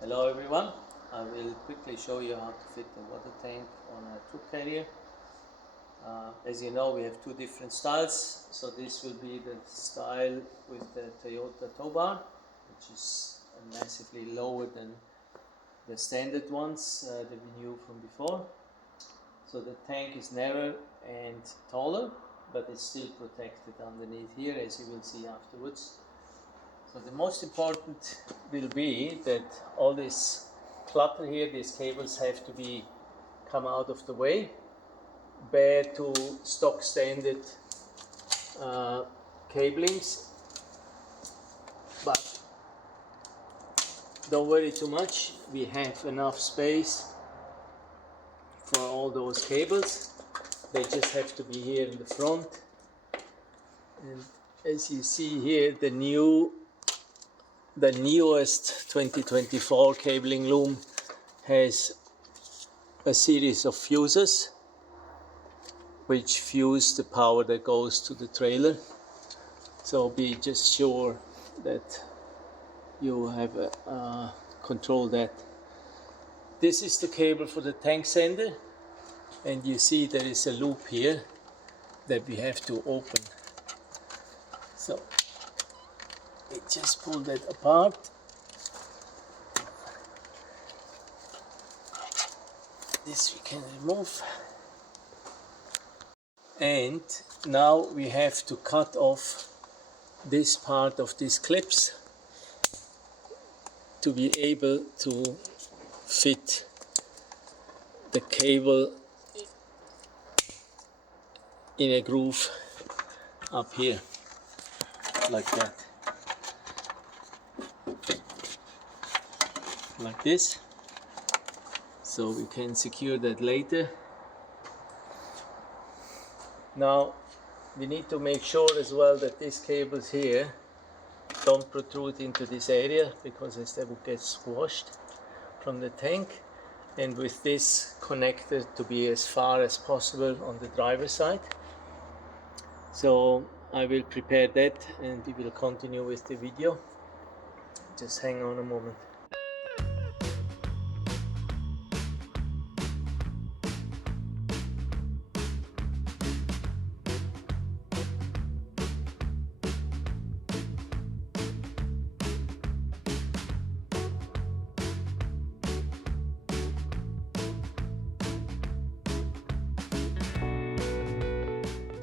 Hello everyone, I will quickly show you how to fit the water tank on a troop carrier. As you know, we have two different styles. So this will be the style with the Toyota tow bar, which is massively lower than the standard ones that we knew from before. So the tank is narrower and taller, but it's still protected underneath here, as you will see afterwards. So the most important will be that all this clutter here, these cables have to be come out of the way, bare to stock standard cablings, but don't worry too much, we have enough space for all those cables. They just have to be here in the front, and as you see here, the newest 2024 cabling loom has a series of fuses which fuse the power that goes to the trailer. So be just sure that you have control that. This is the cable for the tank sender, and you see there is a loop here that we have to open. So we just pull that apart. This we can remove. And now we have to cut off this part of these clips to be able to fit the cable in a groove up here, like that. Like this, so we can secure that later. Now we need to make sure as well that these cables here don't protrude into this area, because they will get squashed from the tank, and with this connector to be as far as possible on the driver's side. So I will prepare that and we will continue with the video. Just hang on a moment.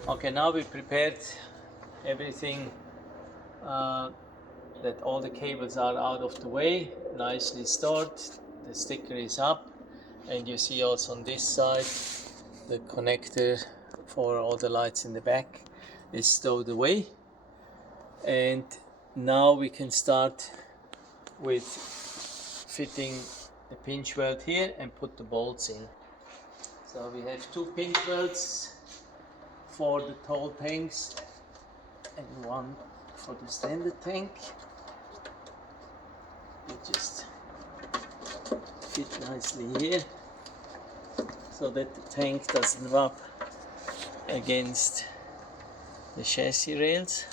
Okay, now we prepared everything, that all the cables are out of the way, nicely stored. The sticker is up, and you see also on this side the connector for all the lights in the back is stowed away. And now we can start with fitting the pinch weld here and put the bolts in. So we have two pinch welds for the tall tanks and one for the standard tank. They just fit nicely here so that the tank doesn't rub against the chassis rails.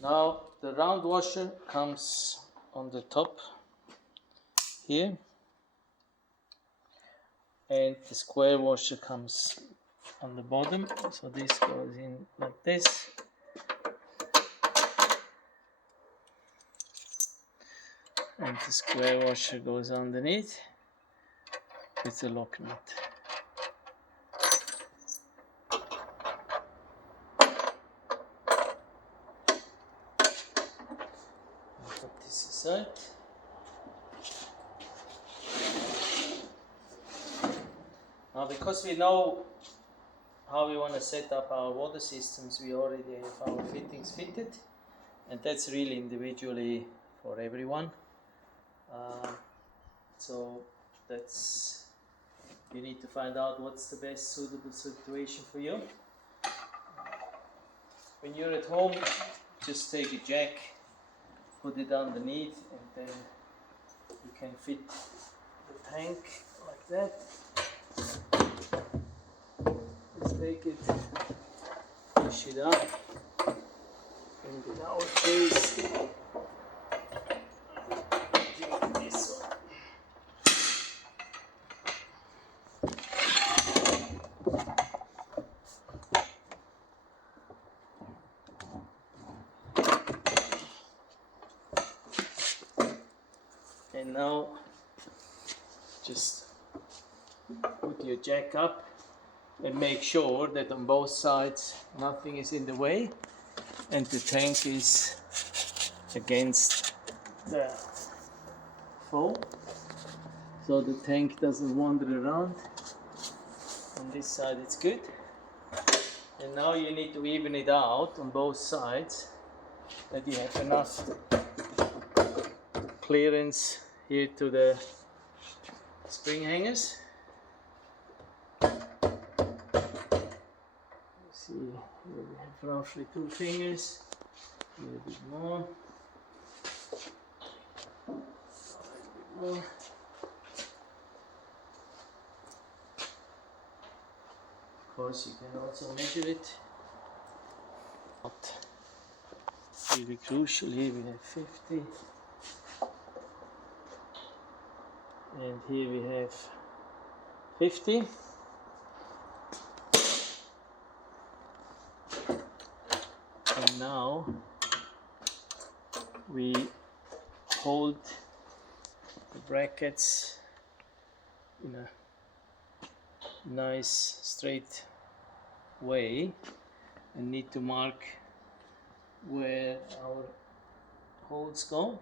Now the round washer comes on the top here, and the square washer comes on the bottom. So this goes in like this. And the square washer goes underneath with a lock nut. I'll put this aside. Now, because we know how we want to set up our water systems, we already have our fittings fitted, and that's really individually for everyone. So that's, you need to find out what's the best suitable situation for you. When you're at home, just take a jack, put it underneath, and then you can fit the tank like that. Just take it, push it up, bring it out. case, this one. And now just put your jack up and make sure that on both sides nothing is in the way and the tank is against the foam, so the tank doesn't wander around. On this side it's good. And now you need to even it out on both sides, that you have enough clearance here to the spring hangers. See, here we have roughly 2 fingers, a little bit more, a little bit more. Of course, you can also measure it. Not really crucial. Here we have 50, and here we have 50. And now we hold the brackets in a nice straight way and need to mark where our holes go.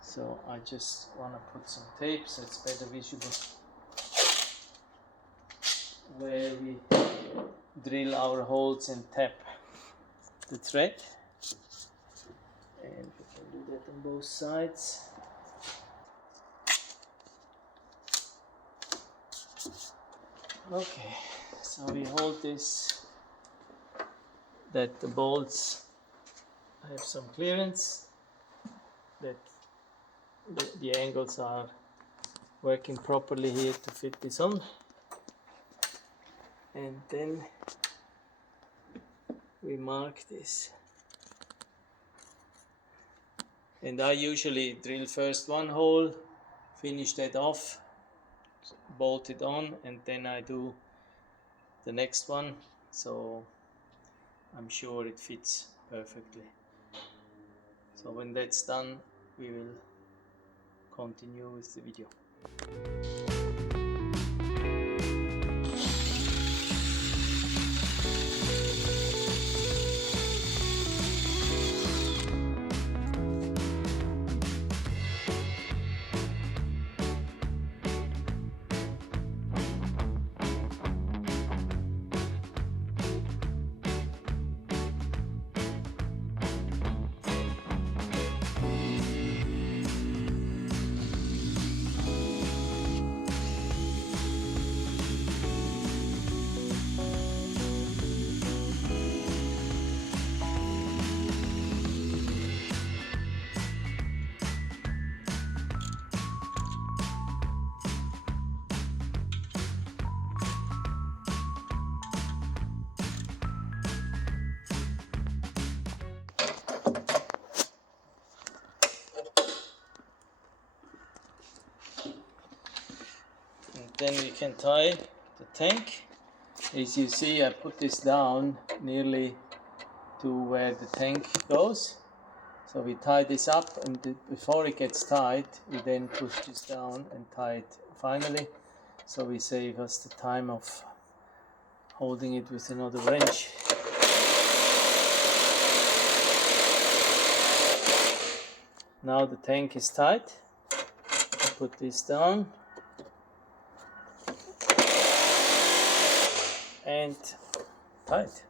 So I just want to put some tape so it's better visible where we drill our holes and tap the thread, and we can do that on both sides. Okay, so we hold this that the bolts have some clearance, that the angles are working properly here to fit this on, and then we mark this. And I usually drill first one hole, finish that off, bolt it on, and then I do the next one, so I'm sure it fits perfectly. So when that's done, we will continue with the video. Then we can tie the tank. As you see, I put this down nearly to where the tank goes. So we tie this up, and before it gets tied, we then push this down and tie it finally. So we save us the time of holding it with another wrench. Now the tank is tied. I put this down. And tight.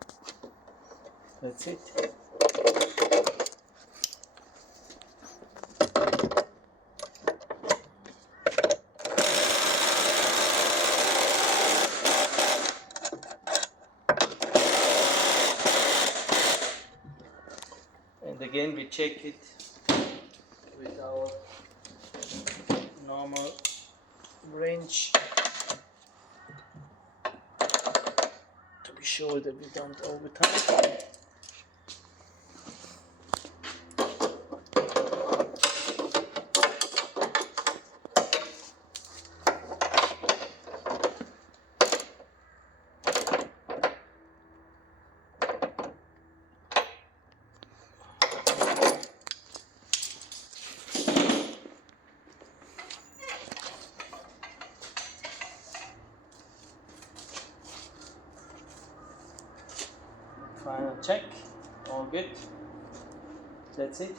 That's it. And again we check it with our normal wrench, sure that we don't over tighten. final check. All good. That's it.